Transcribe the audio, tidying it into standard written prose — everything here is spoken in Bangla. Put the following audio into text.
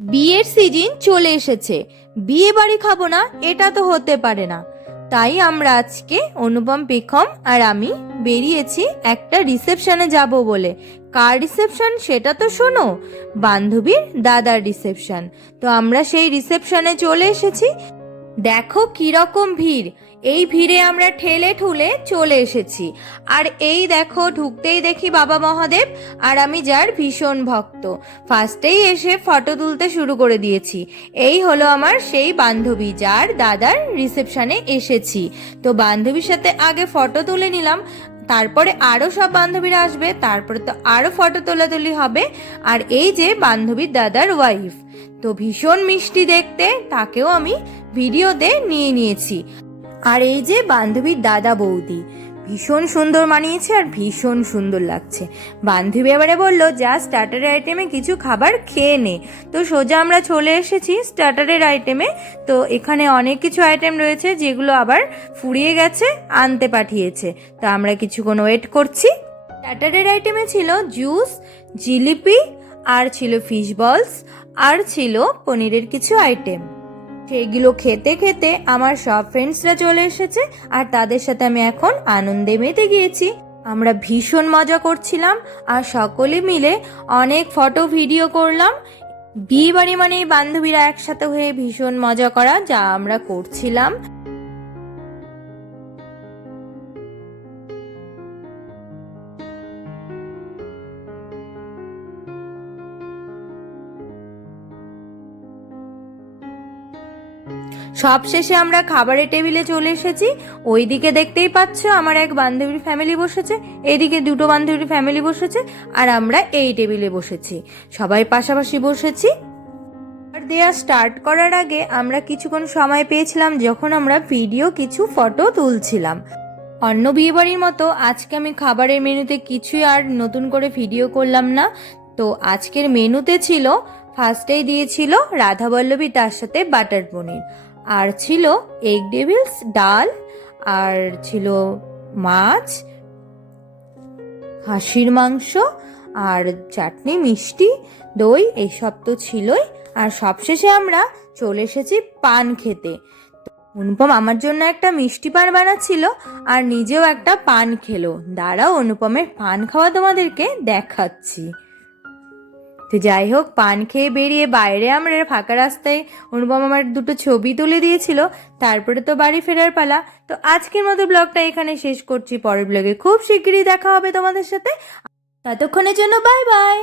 বিয়ের সিজন চলে এসেছে, বিয়ে বাড়ি খাবো না এটা তো হতে পারে না। তাই আমরা আজকে অনুপম পেখম আর আমি বেরিয়েছি একটা রিসেপশনে যাব বলে। কার রিসেপশন সেটা তো শোনো, বান্ধবীর দাদার রিসেপশন। তো আমরা সেই রিসেপশনে চলে এসেছি। দেখো কিরকম ভিড়, এই ভিড়ে আমরা ঠেলে ঠুলে চলে এসেছি। আর এই দেখো ঢুকতেই দেখি বাবা মহাদেব আর আমি যার ভীষণ ভক্ত। ফার্স্টেই এসে ফটো তুলতে শুরু করে দিয়েছি। এই হলো আমার সেই বান্ধবী যার দাদার রিসেপশনে এসেছি। তো বান্ধবীর সাথে আগে ফটো তুলে নিলাম, তারপরে আরো সব বান্ধবীরা আসবে, তারপরে তো আরো ফটো তোলাতুলি হবে। আর এই যে বান্ধবীর দাদার ওয়াইফ, তো ভীষণ মিষ্টি দেখতে, তাকেও আমি ভিডিওতে নিয়ে নিয়েছি। আর এই যে বান্ধবীর দাদা বৌদি, ভীষণ সুন্দর মানিয়েছে আর ভীষণ সুন্দর লাগছে। বান্ধবী এবারে বললো যা স্টার্টারের আইটেমে কিছু খাবার খেয়ে নে। তো সোজা আমরা চলে এসেছি স্টার্টারের আইটেমে। তো এখানে অনেক কিছু আইটেম রয়েছে যেগুলো আবার ফুরিয়ে গেছে, আনতে পাঠিয়েছে। তো আমরা কিছুক্ষণ ওয়েট করছি। স্টার্টারের আইটেমে ছিল জুস, জিলিপি, আর ছিল ফিশ বলস, আর ছিল পনিরের কিছু আইটেম। সেগুলো খেতে খেতে আমার সব ফ্রেন্ডসরা চলে এসেছে আর তাদের সাথে আমি এখন আনন্দে মেতে গিয়েছি। আমরা ভীষণ মজা করছিলাম আর সকলে মিলে অনেক ফটো ভিডিও করলাম। বিয়ে বাড়ি মানে বান্ধবীরা একসাথে হয়ে ভীষণ মজা করা, যা আমরা করছিলাম। সব শেষে আমরা খাবারের টেবিলে চলে এসেছি। ওইদিকে দেখতেই পাচ্ছ আমার এক বান্ধবীর ফ্যামিলি বসেছে, এইদিকে দুটো বান্ধবীর ফ্যামিলি বসেছে, আর আমরা এই টেবিলে বসেছি, সবাই পাশাপাশি বসেছি। আর দেয়া স্টার্ট করার আগে আমরা কিছুক্ষণ সময় পেয়েছিলাম যখন আমরা ভিডিও কিছু ফটো তুলছিলাম। অন্য বিয়েবাড়ির মতো আজকে আমি খাবারের মেনুতে কিছুই আর নতুন করে ভিডিও করলাম না। তো আজকের মেনুতে ছিল, ফার্স্টেই দিয়েছিল রাধাবল্লভী, তার সাথে বাটার পনির, আর ছিল এগ ডেভিলস, ডাল, আর ছিল মাছ, হাঁসির মাংস, আর চাটনি, মিষ্টি, দই, এইসব তো ছিলই। আর সবশেষে আমরা চলে এসেছি পান খেতে। অনুপম আমার জন্য একটা মিষ্টি পান বানাচ্ছিল আর নিজেও একটা পান খেলো। দাঁড়াও অনুপমের পান খাওয়া তোমাদেরকে দেখাচ্ছি। তো যাই হোক, পান খেয়ে বেরিয়ে বাইরে আমরা ফাঁকা রাস্তায় অনুপম আমার দুটো ছবি তুলে দিয়েছিল। তারপরে তো বাড়ি ফেরার পালা। তো আজকের মতো ব্লগটা এখানে শেষ করছি। পরের ব্লগে খুব শিগগিরই দেখা হবে তোমাদের সাথে। ততক্ষণের জন্য বাই বাই।